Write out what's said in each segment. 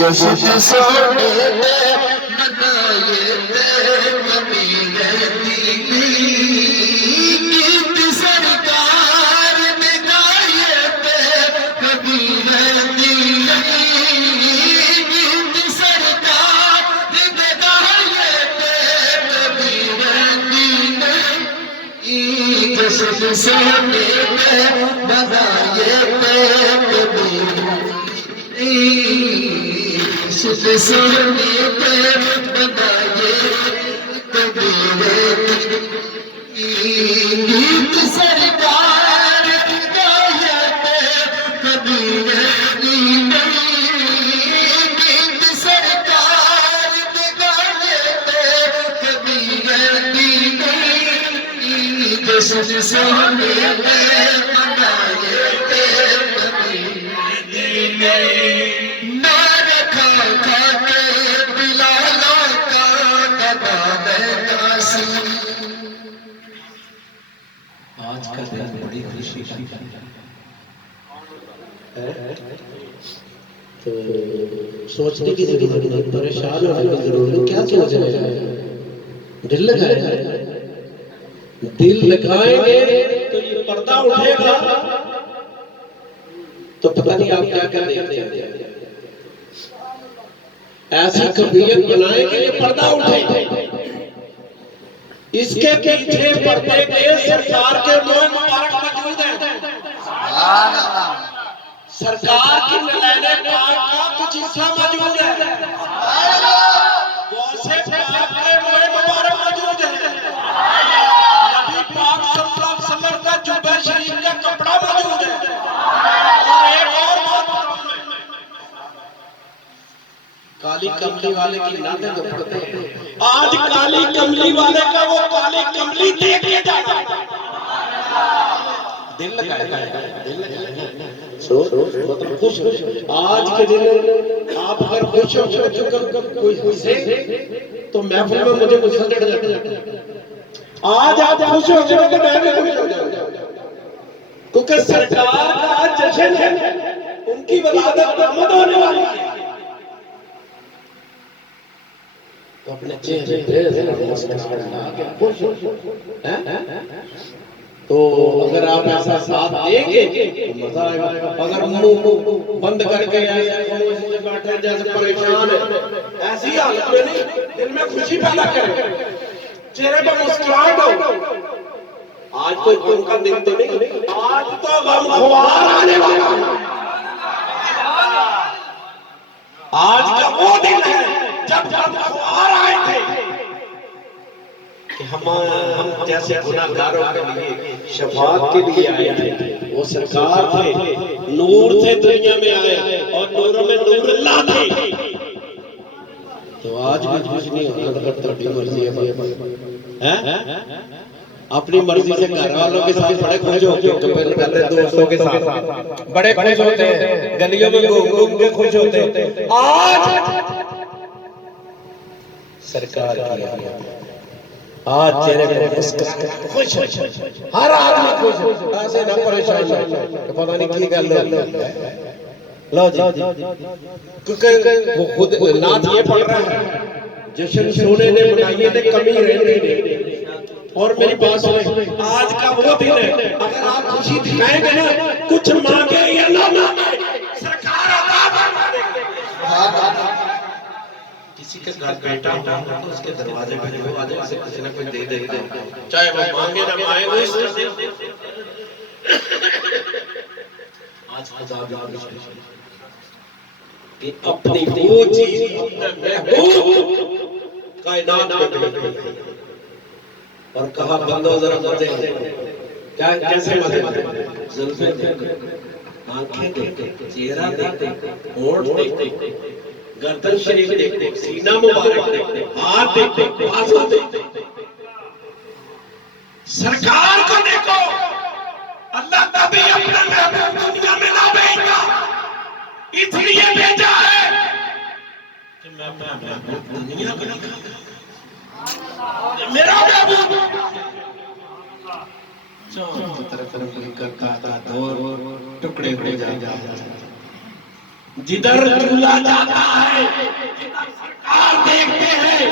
जश्न सोने पे मनाए थे कबीले दीनी, गीत सरकार ने गाए थे कबीले दीनी, गीत सरकार ने गाए थे कबीले दीनी, जश्न सोने पे मनाए थे कबीले सुख सोने पे बनाए कबीले, गीत सरकार गाए थे कबीले, गीत सरकार गाए थे कबीले, जश्न सोने पे बनाए थे कबीले। आज का दिन बड़ी खुशी का है, तो सोचने की जरूरत नहीं, परेशान होने की जरूरत नहीं। क्या सोच रहे हैं? दिल लगाएंगे, दिल लगाएंगे तो ये पर्दा उठेगा, तो पता नहीं आप क्या कर देते हैं। ऐसी कबीयत बनाएंगे ये पर्दा उठेगा। इसके पीछे पर्दे के सरकार के मोह मुबारक मौजूद है। सरकार की नलैने पाक का कुछ हिस्सा मौजूद है। गौसे पाक के मोह मुबारक मौजूद है। नबी पाक सल्लल्लाहु अलैहि वसल्लम का जुब्बा शरीफ का कपड़ा मौजूद है। और एक और बात बताऊं मैं, काली कमली वाले की नाते जो पड़ते हैं, आज काली कमली वाले का वो काली कमली देख के जाना, दिल लगाएगा, दिल लगाएगा। मतलब खुश आज के दिन आप अगर खुश हो कोई हंसे तो महफिल में मुझे गुस्सा चढ़ जाता है। आज आप खुश हो जाओ तो मैं भी खुश हो जाऊंगा, क्योंकि सरकार का आज जश्न है, उनकी वलादत आमद होने वाली है। तो अपने चेहरे पे मुस्कुराहट ला के खुश हो, तो अगर आप ऐसा साथ देंगे तो मजा आएगा। अगर मुंह बंद करके ऐसे खामोशी से बैठे जैसे परेशान है, ऐसी हालत में नहीं, दिल में खुशी पैदा करें, चेहरे पर मुस्कुराहट हो। आज कोई गम का दिन तो नहीं, आज तो गम खुआर आने वाला है। आज का वो दिन है जब गम खुआर आए थे कि हम जैसे गुनाहगारों के लिए शफाअत के लिए आए थे। वो सरकार थे, नूर थे, दुनिया में आए और नूरों में नूर अल्लाह थे। तो आज भी कुछ नहीं होगा, अपनी मर्जी है, अपनी मर्जी से घर वालों के साथ बड़े खुश होते हैं, पहले दोस्तों के साथ बड़े खुश होते हैं, गलियों में घूम घूम के खुश होते हैं। आज सरकार की आज चेहरे पे मुस्कुराहट, खुश हर आदमी खुश, ऐसे ना परेशान हो कि पता नहीं की गल है। लो जी, क्योंकि वो खुद नात ये पढ़ रहा है, जश्न सोने ने मनाइए ने कमी रहने ने। और मेरी बात सुने, आज का वो दिन है, अगर आप खुशी दिखाएंगे ना, कुछ मांगे या ना मांगे, सरकार अता फरमा देगी। किसी के घर बेटा होता है तो उसके दरवाजे पे जो आ जाए, कुछ ना कुछ दे देते हैं, चाहे वो मांगे ना मांगे, वो इस तरह आज खुदा कि अपनी वो चीज कायनात में भेजी और कहा बंदो जरा मजे क्या कैसे मजे, जुल्फे देखो, आंखें देखो, चेहरा देखो, होंठ देखो, गर्दन शरीफ देखो, सीना मुबारक देखो, हाथ देखो, बाजू देखो, सरकार को देखो। अल्लाह तभी अपना महबूब दुनिया में ना भेजा, इसलिए भेजा है कि मैं अपना महबूब दुनिया को दिखाऊं। मेरा महबूब चारों तरफ करता था, दो टुकड़े हो जाता, जिधर दूल्हा जाता है, जिधर सरकार देखते हैं,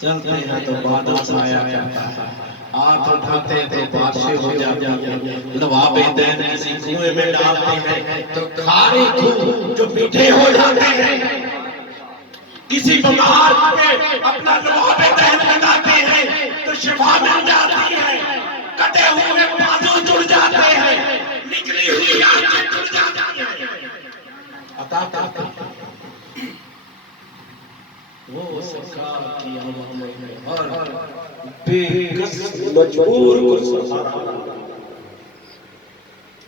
चलते हैं तो बादल छाया जाता है, हाथ उठाते तो बारिशें हो जाती हैं, लवाबे दैन किसी कुएं में डालते हैं तो खारे खूह जो मीठे हो जाते हैं, किसी बीमार पे अपना लवाबे दैन लगाते हैं तो शिफा मिल जाती है, कटे हुए बाजू जुड़ जाते हैं, निकली हुई आंखें जुड़ जाती हैं। अता वो सरकार की आमद में हर बेकस मजबूर को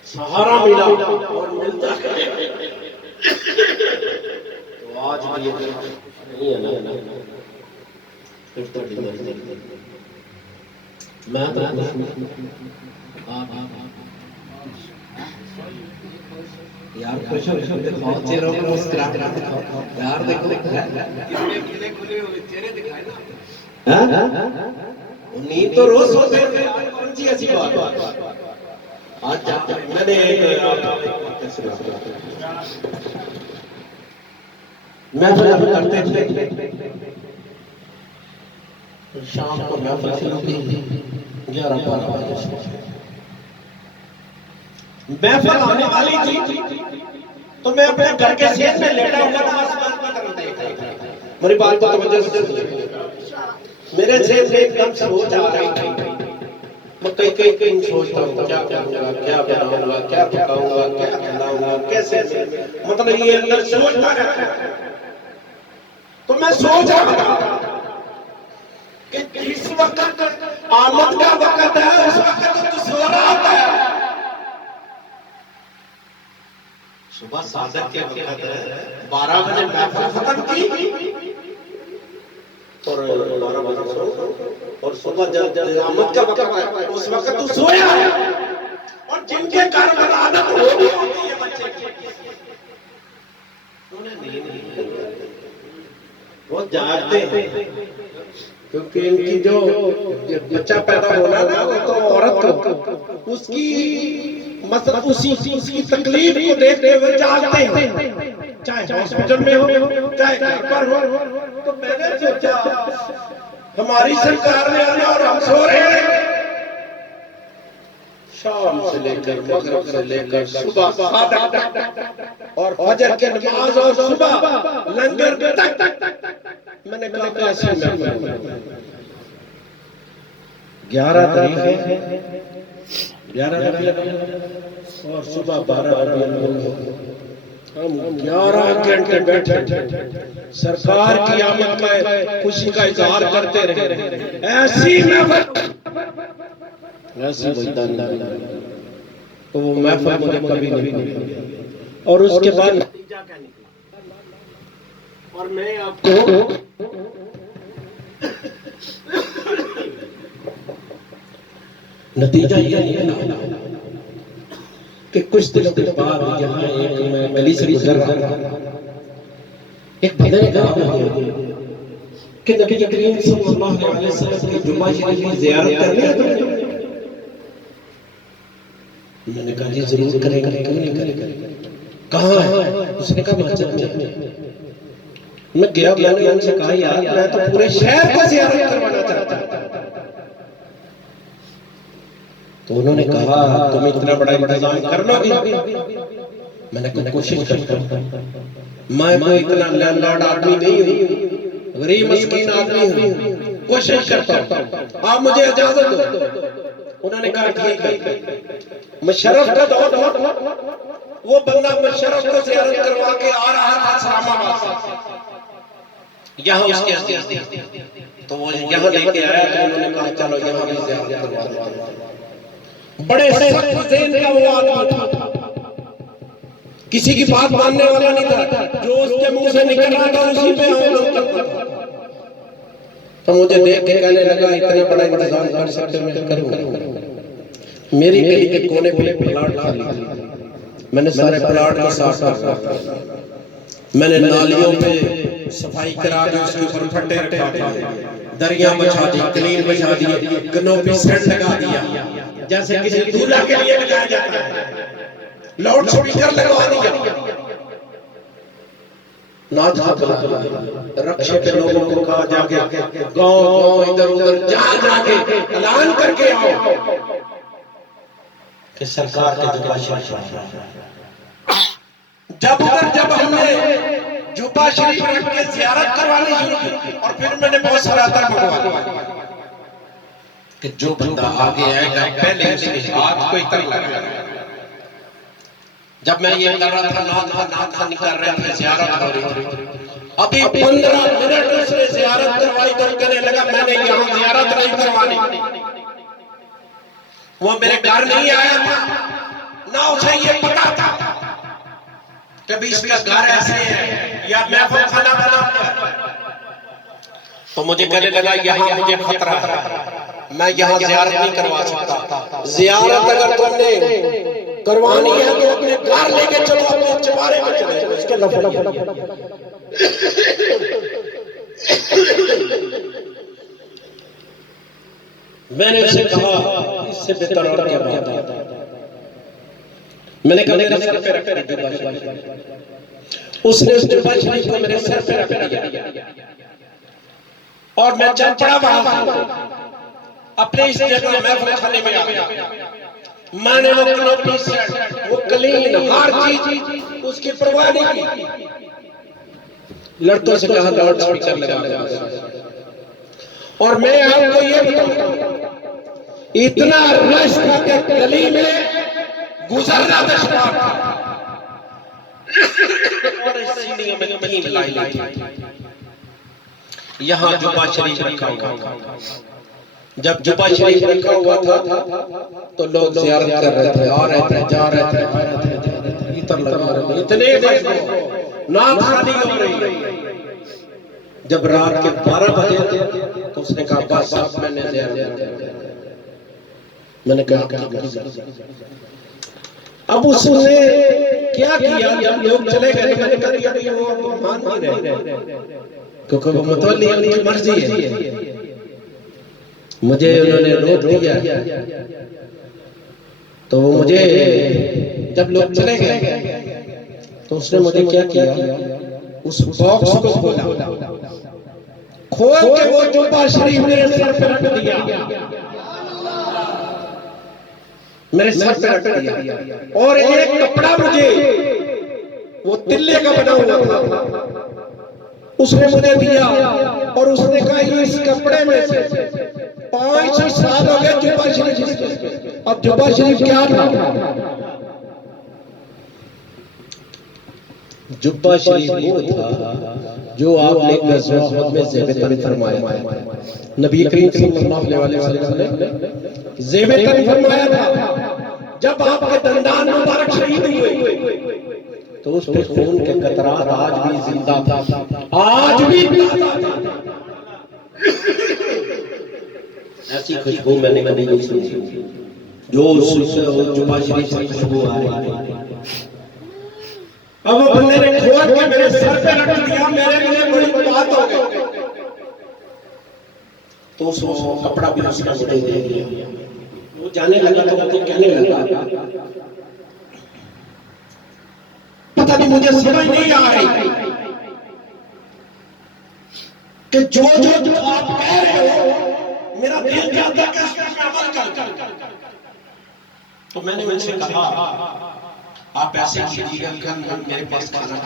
सहारा मिला और मिलता है। तो आज भी ये नहीं है ना, फिर तो मैं तो यार खुश हो दिखाओ, चेहरों पर मुस्कुरा कर दिखाओ यार, देखो कितने खुले हुए चेहरे दिखाए ना। नींद तो रोज सोते हैं, कौन सी ऐसी बात आज मैंने महफिल करते थे, शाम को महफिल शुरू की 11-12 बजे से महफिल आने वाली थी तो मैं अपने घर के सेज में लेटा हुआ था, आसमान की तरफ देख रहा था। मेरी बात को तवज्जो से सुनिए, मेरे सेज में एकदम से सोच आ रही थी, मैं कई सोचता हूँ क्या करूँगा, क्या बनाऊंगा, क्या पकाऊंगा, क्या खिलाऊंगा, कैसे, मतलब ये अंदर सोचता रहता है। तो मैं सोच रहा था कि जिस वक्त आमद का वक्त है उस वक्त तो सो रहा था, सुबह सादक के वक्त है, 12 बजे महफिल खत्म की और 12 बजे सो, और सुबह जब आमद का वक्त है उस वक्त तू सोया है। और जिनके घर में आदत हो गई होती है बच्चे की, उन्हें नींद नहीं, वो जागते हैं, क्योंकि इनकी जो बच्चा पैदा होना ना, वो तो औरत को उसकी मतलब उसकी तकलीफ को देखते हुए जागते हैं, चाहे हॉस्पिटल में हो चाहे घर पर हो। तो मैंने सोचा हमारी सरकार ने आना और हम सो रहे हैं, शाम से लेकर मगरिब से लेकर सुबह सादक और फजर के नमाज और सुबह लंगर तक। मैंने कहा कैसे मैं 11 तारीख है, 11 और सुबह 12 बजे हम 11 घंटे बैठे सरकार की आमद में खुशी का इजहार करते रहे। ऐसी महफिल तो वो महफिल मुझे कभी नहीं मिली। और उसके बाद नतीजा क्या निकला, और मैं आपको नतीजा ये निकला कि कुछ दिनों के बाद यहाँ एक मैं गली से गुजर रहा था, एक बंदे ने कहा कि नबी करीम सल्लल्लाहु अलैहि वसल्लम की जुम्मा शरीफ की ज़ियारत करनी है। मैंने कहा जी जरूर करेंगे, क्यों नहीं करेंगे, कहाँ है? उसने कहा मस्जिद में। मैं गया, मैंने उनसे कहा यार मैं तो पूरे शहर को ज़ियारत करवाना चाहता हूं। तो उन्होंने कहा तुम इतना बड़ा इंतजाम कर लोगे? मैंने कहा कोशिश करता हूं, मैं कोई इतना लैंडलॉर्ड आदमी नहीं हूं, गरीब मिस्कीन आदमी हूं, कोशिश करता हूं, आप मुझे इजाजत दो। उन्होंने कहा ठीक है। मुशर्रफ का दौर था, वो बंदा मुशर्रफ को ज़ियारत करवा के आ रहा था इस्लामाबाद से, यहाँ उसके अजीज, तो वो यहाँ लेके आया, तो उन्होंने कहा चलो यहाँ भी ज़ियारत करवा देते हैं। बड़े सख्त ज़हन का वो आदमी था, किसी की बात मानने वाला नहीं था, जो उसके मुंह से निकल रहा था उसी पे अमल करता था। तो मुझे देख के कहने लगा इतना बड़ा इंतजाम कर सकते हो, मैं करूंगा। मेरी गली के कोने पे प्लाट खाली थी, मैंने सारे प्लाट को साफ कर, मैंने नालियों पे सफाई करा के उसके ऊपर फट्टे रखा, दरिया बिछा दी, कलीन बिछा दिए, कनोपी सेट लगा दिया जैसे किसी दूल्हा के लिए लगाया जाता है, लाउड स्पीकर लगवा दिया, नाच बुला रक्षे पे लोगों को कहा जाके गांव गांव इधर उधर जाके ऐलान करके आओ कि सरकार के जुबा शरीफ, जब हमने जुबा शरीफ रख के ज़ियारत करवानी शुरू की और फिर मैंने बहुत सारा अतर मंगवा कि जो बंदा आगे आएगा पहले उसके हाथ को इतर लगाएगा। जब मैं ये कर रहा था नाथ नहीं कर रहे थे, ज़ियारत हो रही थी। अभी 15 मिनट उसने ज़ियारत करवाई तो कहने लगा मैंने यहाँ ज़ियारत नहीं करवानी। वो मेरे घर नहीं आया था, ना उसे ये पता था कभी इसका घर ऐसे है या महफिल खाना बना हुआ है। तो मुझे कहने लगा यहाँ मुझे खतरा है, मैं यहाँ ज़ियारत नहीं करवा सकता। ज़ियारत अगर तुमने करवानी है तो अपने घर लेके चलो, अपने चबारे में चले, उसके लफड़े। मैंने उसे कहा इससे बेहतर और क्या बात है। मैंने कहा मेरे सर पे रख जुबा शरीफ। उसने उस जुबा शरीफ को मेरे सर पे रख दिया और मैं चल पड़ा वहां अपने इस जगह महफिल खाने में आ गया। मैंने वो कनोपी सेट, वो कलीन, हर चीज उसकी परवाह नहीं की। लड़कों से कहा लाउड स्पीकर लगा दो। और मैं आपको ये बताऊं इतना रश था कि गली में गुजरना दुश्वार था और सीढ़ियों में 3 लाइनें थी। यहाँ जुबा शरीफ रखा हुआ। जब जुबा शरीफ रखा हुआ था तो लोग ज़ियारत कर रहे थे, आ रहे थे, जा रहे थे, इतर लगा रहे थे, इतने नाथ खानी हो रही। जब रात के 12 बजे तो उसने कहा बस अब मैंने ज़ियारत कर। मैंने कहा अब उसने क्या किया, जब लोग चले गए तो मैंने कहा कि वो मान नहीं रहे क्योंकि वो मतवल्ली उनकी मर्जी है। मुझे उन्होंने रोक दिया तो वो मुझे जब लोग चले गए तो उसने मुझे क्या किया, उस बॉक्स को खोला, खोल के वो जुबा शरीफ मेरे सर पे रख दिया, मेरे सर पे रख दिया। और एक कपड़ा मुझे वो तिल्ले का बना हुआ था उसने मुझे दिया और उसने कहा इस कपड़े में से 5 साल हो गए जुबा शरीफ। अब जुबा शरीफ क्या था? जुबा शरीफ वो था जो आपने ग़ज़वा में ज़ेब-ए-तन फरमाया, नबी करीम सल्लल्लाहु अलैहि वसल्लम ने ज़ेब-ए-तन फरमाया था। जब आपके दंदान मुबारक शहीद हुए तो उस पे खून के कतरात आज भी जिंदा था, आज भी ऐसी खुशबू मैंने कभी नहीं सुनी जो जुबा शरीफ से खुशबू आ रही है। अब वो बंदे ने खोल के मेरे सर पे रख दिया, मेरे लिए बड़ी बात हो गई। तो उसको कपड़ा भी उसका मुझे दे दिया। वो जाने लगा तो मुझे कहने लगा पता नहीं मुझे समझ नहीं आ रही कि जो आप कह रहे हो मेरा दिल चाहता है कि उस पर अमल कर। तो मैंने उनसे कहा आप ऐसे कीजिएगा कि मेरे पास खाना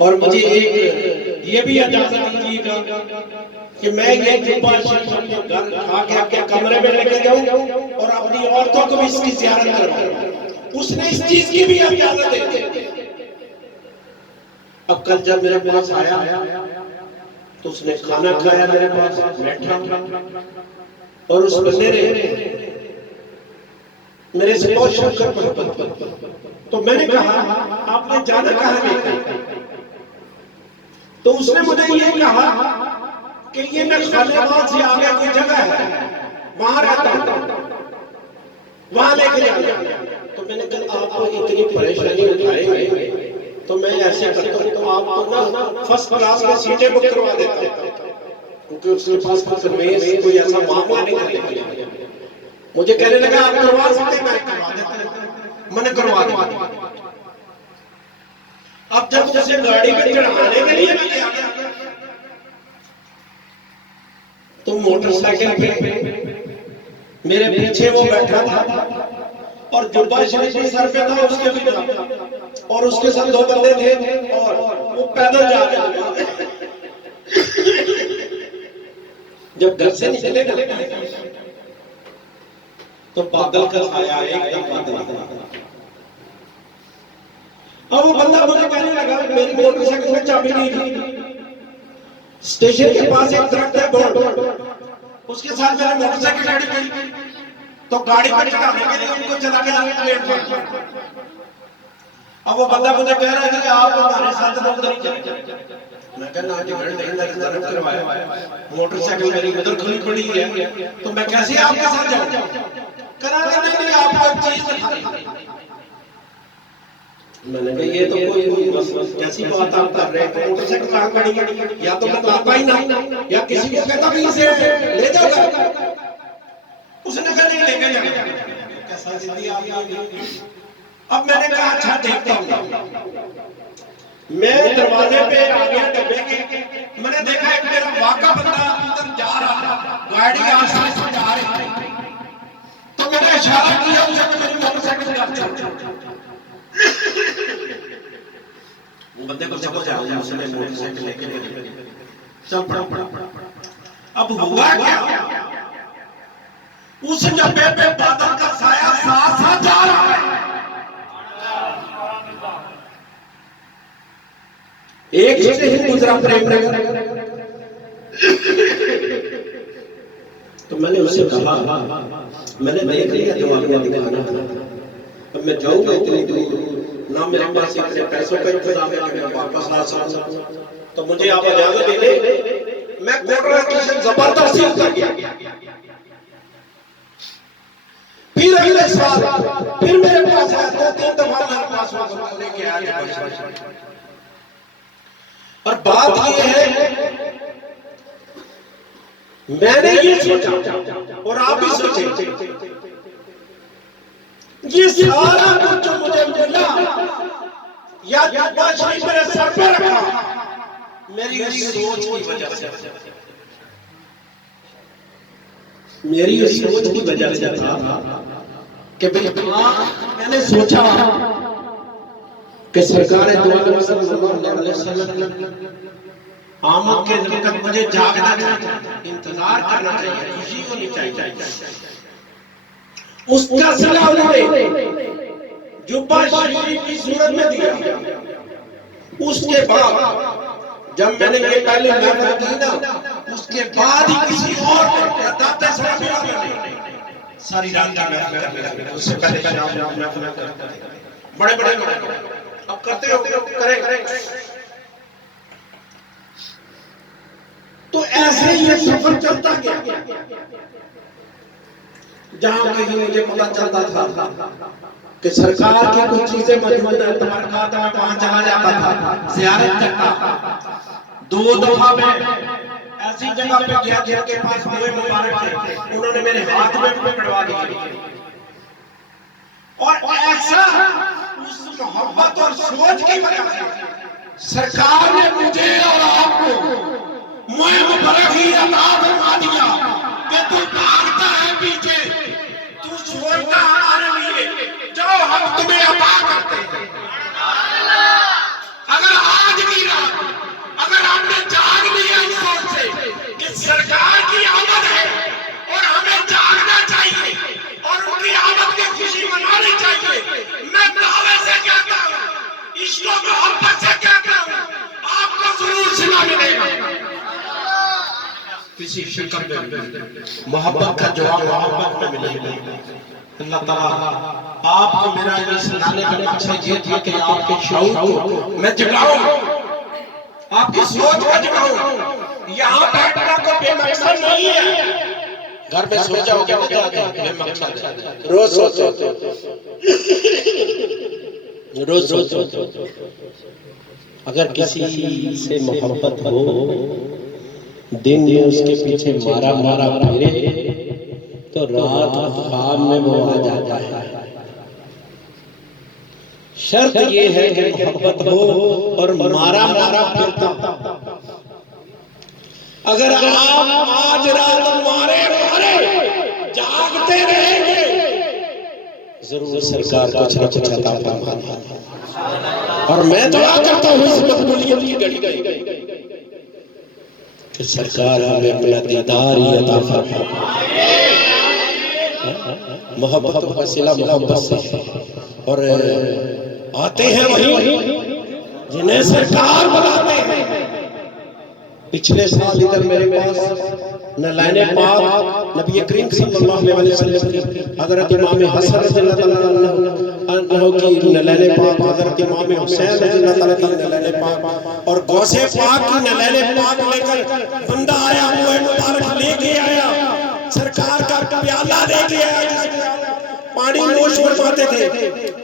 और मुझे एक ये भी इजाजत दीजिएगा कि मैं ये जुबा शरीफ अपने घर खा के आपके कमरे में लेके जाऊं और अपनी औरतों को भी इसकी ज़ियारत करवाऊं। उसने इस चीज की भी इजाजत दे दी। अब कल जब मेरे पास आया तो उसने खाना खाया, मेरे पास बैठा और उस बंदे ने मेरे से बहुत शुक्र। तो मैंने कहा आपने जाना कहाँ नहीं? तो उसने मुझे ये कहा कि ये मैं खालिबाद से आगे कोई जगह है वहां रहता हूं, वहां लेके जाना। तो मैंने कहा आप इतनी परेशानी उठाएंगे तो मैं ऐसे करता हूँ, तो आपको ना फर्स्ट क्लास में सीटें बुक करवा देता हूँ, क्योंकि उसके पास कोई ऐसा मामला नहीं था। मुझे कहने लगा आप करवा सकते हैं, मैं करवा देता, मैंने करवा दिया। अब जब उसे गाड़ी में चढ़ाने के लिए मैं गया तो मोटरसाइकिल पे मेरे पीछे वो बैठा था और जुब्बा शरीफ सर पे था उसके भी था, और उसके साथ दो बंदे थे और वो पैदल जा रहे थे। जब घर से निकले तो बादल का छाया एकदम बादल। अब वो बंदा मुझे कहने लगा मेरी मोटरसाइकिल में चाबी नहीं थी, स्टेशन के पास एक दरख्त है बोर्ड, उसके साथ मैंने मोटरसाइकिल गाड़ी की, तो गाड़ी पर चढ़ाने के लिए उनको चला के जाने प्लेटफॉर्म। अब वो बंदा मुझे कह रहा है कि आप हमारे साथ उधर ही चले। मैं कहना आज नहीं जरूर करवाया, मोटरसाइकिल मेरी उधर खुली पड़ी है, तो मैं कैसे आपके साथ जाऊं? करा नहीं आपको चीज दिखाई। मैंने कहा ये तो कोई बस कैसी बात आप कर रहे हैं, तो मोटरसाइकिल कहाँ खड़ी है, या तो मैं लाता ही ना, या किसी को कहता भी इसे ले जाओ। उसने कहा नहीं लेके जाएगा। कैसा जिंदगी आपकी। अब मैंने कहा अच्छा देखता हूँ, मैं दरवाजे पे आ गया डब्बे के, मैंने देखा एक मेरा वाका बंदा अंदर जा रहा, गाड़ी आसानी से जा रही, तो मैंने इशारा किया उसे कि मेरी मोटरसाइकिल का वो बंदे को समझ आ गया, उसने मोटरसाइकिल लेके चल पड़ा। अब हुआ क्या, उस डब्बे पे बादल का साया साथ साथ जा रहा है। एक स्टेशन गुजरा प्रेम नगर, तो मैंने उससे कहा मैंने देख लिया जो आपने दिखाना था, अब मैं जाऊंगा इतनी दूर, ना मेरे पास इतने पैसों का इंतजाम है कि मैं वापस आ सकूं, तो मुझे आप इजाजत दे दें। मैं कोटरा स्टेशन जबरदस्ती उतर गया। फिर अगले साल फिर मेरे पास आया, दो तीन दफा मेरे पास लेके आया। और बात ये है, मैंने ये सोचा और आप भी सोचे, ये सारा कुछ जो मुझे मिला या जुब्बा शरीफ मेरे सर पे रखा, मेरी उस सोच की वजह से, मेरी उस सोच की वजह से था कि मैंने सोचा कि सरकार दो आलम सल्लल्लाहु अलैहि वसल्लम आमद के वक्त मुझे जागना चाहिए, इंतजार करना चाहिए, खुशी होनी चाहिए। उसका सिला उन्होंने जुब्बा शरीफ की सूरत में दिया। उसके बाद जब मैंने ये पहले महफिल की ना, उसके बाद ही किसी और ने दाता सलामी वाले सारी रात का महफिल करने लगे। उससे पहले शाम महफिल करते थे, बड़े अब करते हो करें। तो ऐसे ये सफर चलता गया, जहां कहीं मुझे पता चलता था कि सरकार की कुछ चीजें मौजूद है, तबरकात में वहां चला जाता था, ज़ियारत करता। दो दफा मैं ऐसी जगह पे गया जिनके पास मुझे मुबारक थे, उन्होंने मेरे हाथ में पकड़वा दिए, और ऐसा उस मोहब्बत और सोच की वजह से सरकार ने मुझे और आपको मुबारक ही अता फरमा दिया कि तू भागता है पीछे, तू सोचता हमारे लिए जो हम तुम्हें अता करते हैं। अगर आज की रात अगर हमने जाग लिया इस सोच से कि सरकार की आमद है और हमें जागना चाहिए और उनकी आमद की खुशी मनानी चाहिए, मैं दावे से कहता हूँ, इश्क और मोहब्बत से कहता हूँ, आपको जरूर सिला मिलेगा। किसी शक्ल में मोहब्बत का जवाब मोहब्बत में मिलेगा। अल्लाह ताला आपको मेरा ये सिलाने का मकसद ये था कि आपके शऊर को मैं जगाऊं, आपकी सोच को जगाऊं। यहाँ बैठना को बेमकसद नहीं है, घर में सो जाओगे बेमकसद है, रोज सोचो। रोज सोचो, अगर किसी से मोहब्बत हो, दिन में उसके पीछे मारा मारा फिरे तो रात ख्वाब में वो आ जाता है। शर्त ये है कि मोहब्बत हो और मारा मारा फिरता। अगर आप आज रात मारे मारे जागते रहेंगे, जरूर सरकार कुछ न कुछ अता फरमाएगी। और मैं दुआ करता हूँ इस मकबूलियत की घड़ी कि सरकार हमें अपना दीदार ही अता फरमाए। मोहब्बत का सिला मोहब्बत से है। और आते हैं वही जिन्हें सरकार बुलाते हैं। पिछले साल इधर मेरे पास नलाने पाक नबी करीम सल्लल्लाहु अलैहि वसल्लम की हजरत इमाम हसन रज़ियल्लाहु अन्हु की नलाने पाक, हजरत इमाम हुसैन रज़ियल्लाहु की नलाने पाक और गौसे पाक की नलाने पाक लेकर बंदा आया, मुए मुबारक लेके आया, सरकार का प्याला लेके आया, पानी नोश फरमाते थे।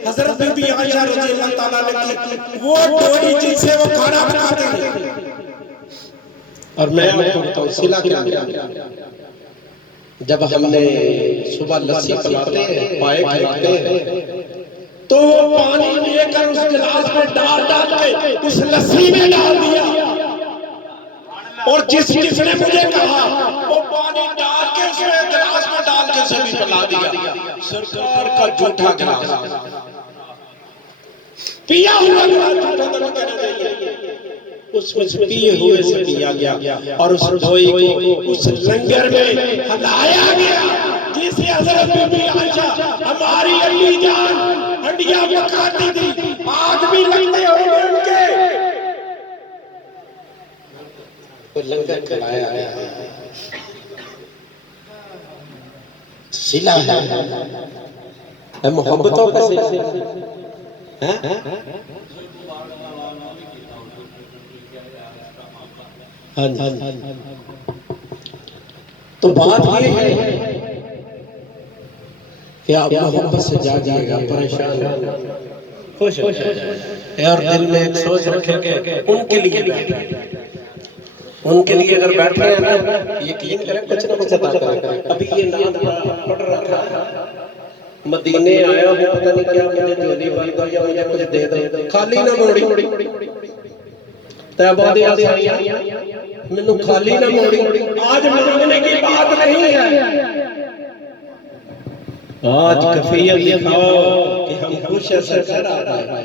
हजरत बीबी आयशा रज़ियल्लाहु ताला अन्हा की वो डोरी जिससे वो खाना बनाते थे। और मैं आपको बताऊं सिला क्या है। जब हमने सुबह लस्सी पिलाते हैं, पाए खिलाते हैं, तो वो पानी लेकर उस गिलास में डाल के उस लस्सी में डाल दिया। और जिसने मुझे कहा वो पानी डाल के उसमें गिलास में डाल के उसे भी पिला दिया। सरकार का झूठा गिलास पिया हुआ गिलास झूठा तो कहना चाहिए, उसमें से पिए हुए से पिया गया और उस लोई को उस लंगर में हलाया गया जिसे हजरत बीबी आयशा हमारी अम्मी जान हंडिया पकाती थी। आग भी लगते होंगे उनके, वो लंगर खिलाया गया। सिला है मोहब्बतों का सिला है। हाँ जी। तो बात ये है कि आप मोहब्बत से जागिएगा, परेशान खुश हो जाए और दिल में एक सोच रखेंगे उनके लिए बैठे। उनके लिए अगर बैठ रहे हैं ना, यकीन करें कुछ ना कुछ अता करें। अभी ये नाम पढ़ रहा था, मदीने आया हूँ, पता नहीं क्या मुझे झोली भर दो या मुझे कुछ दे दो, खाली ना मोड़ी तैबा दे आसानियां मैनू खाली ना मोड़ी। आज मांगने की बात नहीं है, आज कफियत दिखाओ कि हम खुश हैं, सरकार आ रहा है।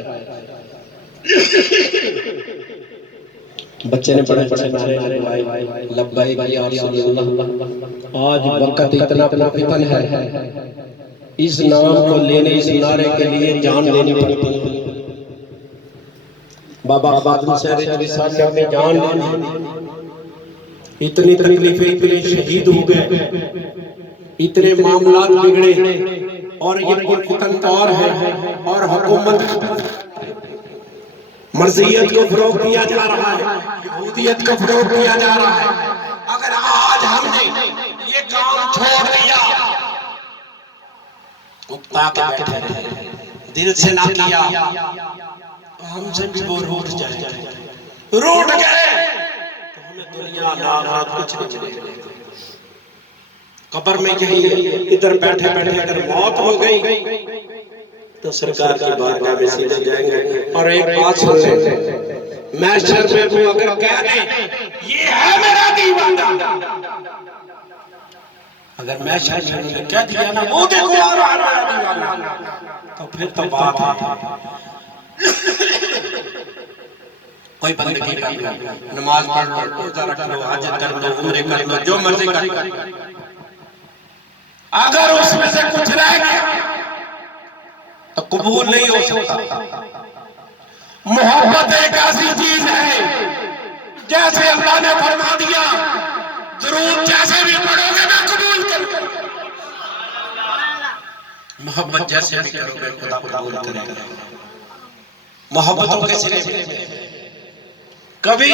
बच्चे ने बड़े बड़े नारे लगवाए, लब्बैक या रसूल अल्लाह। आज वक्त इतना पवित्र है, इस नाम को लेने, इस नारे के लिए जान देनी पड़ती है। बाबा खादिम साहब साहब ने जान दी, इतनी तकलीफें, इतने शहीद हो गए, इतने मामलात बिगड़े और ये पुरखतौर है और हुकूमत मर्जियत को फरोग दिया जा रहा है, यहूदियत को फरोग दिया जा रहा है। अगर आज हमने ये काम छोड़ दिया, उकता के बैठे रहे, दिल से ना किया, हमसे भी वो रूठ जाए, रूठ गए तो हमें दुनिया ना आखिरत कुछ नहीं मिलेगा। कब्र में यही इधर बैठे बैठे अगर मौत हो गई तो सरकार की बारगाह में सीधे जाएंगे। और एक बात सुन ले, महशर में वो अगर कह दे ये है मेरा दीवाना, अगर महशर में कह दिया ना वो देखो आ रहा है मेरा दीवाना, तो फिर तो बात है। कोई बंदगी कर लो, नमाज पढ़ लो, रोजा रख लो, हज कर लो, उम्रे कर लो, जो मर्जी कर लो, अगर उसमें से कुछ रह गया तो कबूल नहीं हो सकता। मोहब्बत एक ऐसी चीज है, जैसे अल्लाह ने फरमा दिया जरूर जैसे भी पढ़ोगे मैं कबूल करूंगा। मोहब्बत जैसे भी करोगे खुदा कबूल करेगा। मोहब्बतों के सिले कभी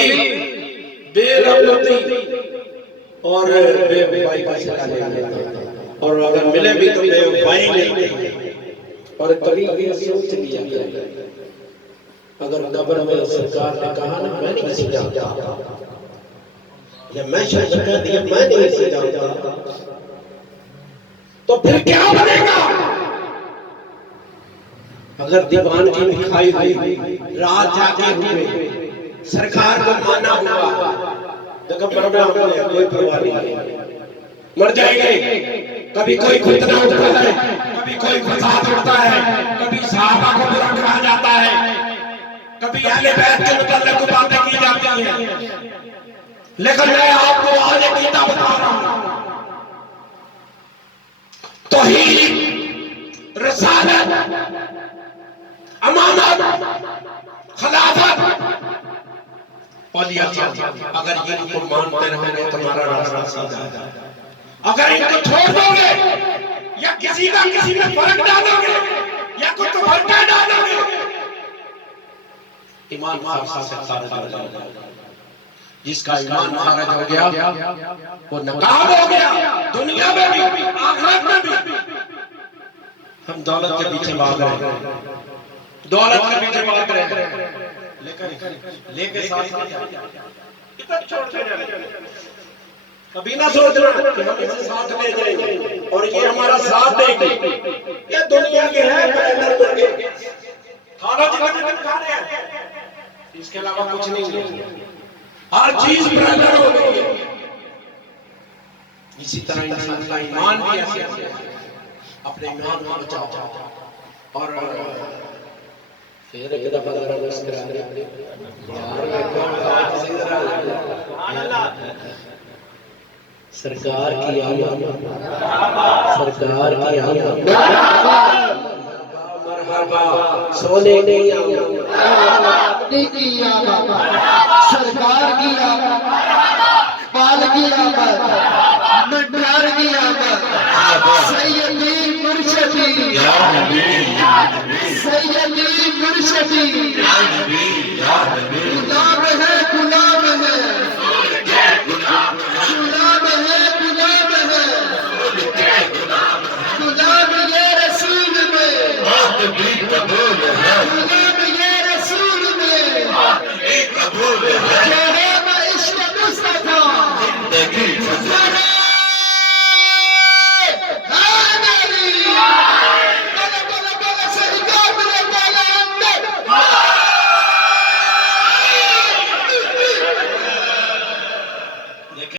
बेरहमती और बेवफाई का सिला नहीं, और अगर मिले भी तो बेवफाई नहीं। और कभी कभी सोच लिया अगर कब्र में सरकार ने कहा ना मैं नहीं किसी जानता, या मैं शायद कह दिया मैं नहीं किसी जानता, तो फिर क्या बनेगा? अगर दीवान की लिखाई हुई रात जाके हुए सरकार को माना हुआ तो मरना हमने कोई परवाह नहीं, मर जाएंगे। कभी कोई खुतना उठता है, कभी कोई फसाद उठता है, कभी सहाबा को बुरा कहा जाता है, कभी अहले बैत के मुताल्लिक बातें की जाती हैं, लेकिन मैं आपको आज एक किताब बता रहा हूं, तौहीद, रिसालत, अमानत, खिलाफत, अगर ये इनको मानते रहेंगे तुम्हारा रास्ता सीधा है। अगर इनको छोड़ दोगे या किसी का किसी में फर्क डालोगे या कुछ तो फर्क डालोगे, ईमान खारिज से खारिज हो जाएगा। जिसका ईमान खारिज हो गया वो नाकाम हो गया, दुनिया में भी आखिरत में भी। हम दौलत के पीछे भाग रहे हैं, दौलत के पीछे भाग रहे हैं, लेकिन लेके साथ कितना छोड़ के जाएंगे। कभी ना सोचना कि हम इसे साथ ले जाएंगे और ये हमारा साथ देंगे। ये दुनिया के है ब्रांडर मुर्गे, खाना जितना खा रहे हैं, इसके अलावा कुछ नहीं है, हर चीज ब्रांडर हो गई है। इसी तरह इंसान का ईमान भी ऐसे अपने ईमान को बचाओ। और फिर एक दफा जरा मुस्कुरा दे सरकार की आमद, सरकार की आमद, मरहबा, सोने की आमद, सरकार की आमद, पाल की आमद, मड्डार की आमद, सैयदी मुर्शदी, सैयदी मुर्शदी, गुलाम है, गुलाम है, गुलाम है, गुलाम है, गुलाम ये रसूल में, गुलाम ये रसूल में, जो है इश्क़ मुस्तफ़ा।